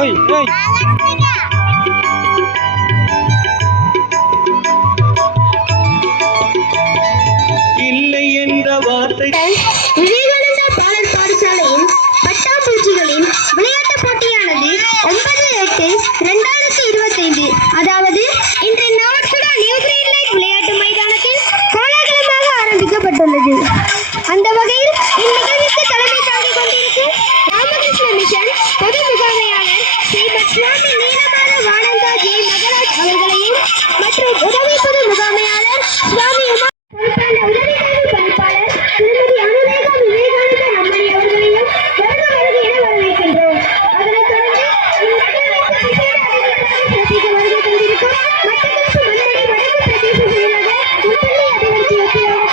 ஓய் ஓய் இல்லை என்ற வார்த்தை. விவேகானந்தா பாலர் பாடசாலையின் பட்டாம்பூச்சிகளின் விளையாட்டு போட்டியானது 9/8/2025 அதாவது இன்றைய நாட்களா நியூ கிரீன் லைட் விளையாட்டு மைதானத்தில் கோலாகலமாக ஆரம்பிக்கப்பட்டுள்ளது. அந்த வகையில் இந்நிகழ்வுக்கு தலைமை தாங்கிக் கொண்டிருக்கும் ராமகிருஷ்ண மிஷன் பொது முகாமையாளர் ஸ்ரீமத் சுவாமி நீலமாத வானந்தா ஜே மகராஜ் அவர்களையும் மற்றும் உதவி பொது முகாமையாளர் சுவாமி உமா உதவி பணிப்பாளர் திருமதி அனுரேகா விவேகானந்த நம்மணி அவர்களையும் வருக வருக என வரவேற்கின்றோம். அதனைத் தொடர்ந்து வருகை தந்திருக்கும் மட்டக்களப்பு மண்மனை வடக்கு பிரதேச செயலாளர் முத்தண்ணி அபிவிருத்தி ஒத்தியாளர்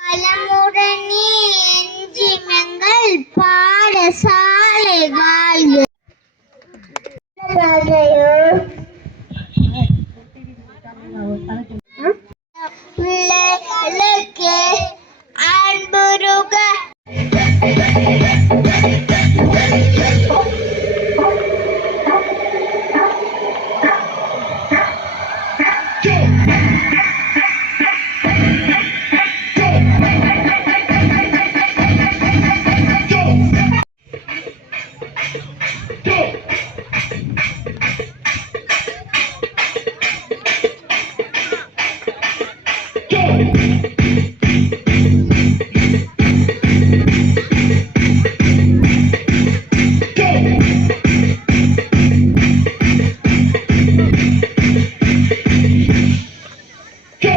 பலமுடனே எஞ்சினங்கள் பாடசாலை வாழ்க. பிள்ளைகளுக்கு அன்புருக Go!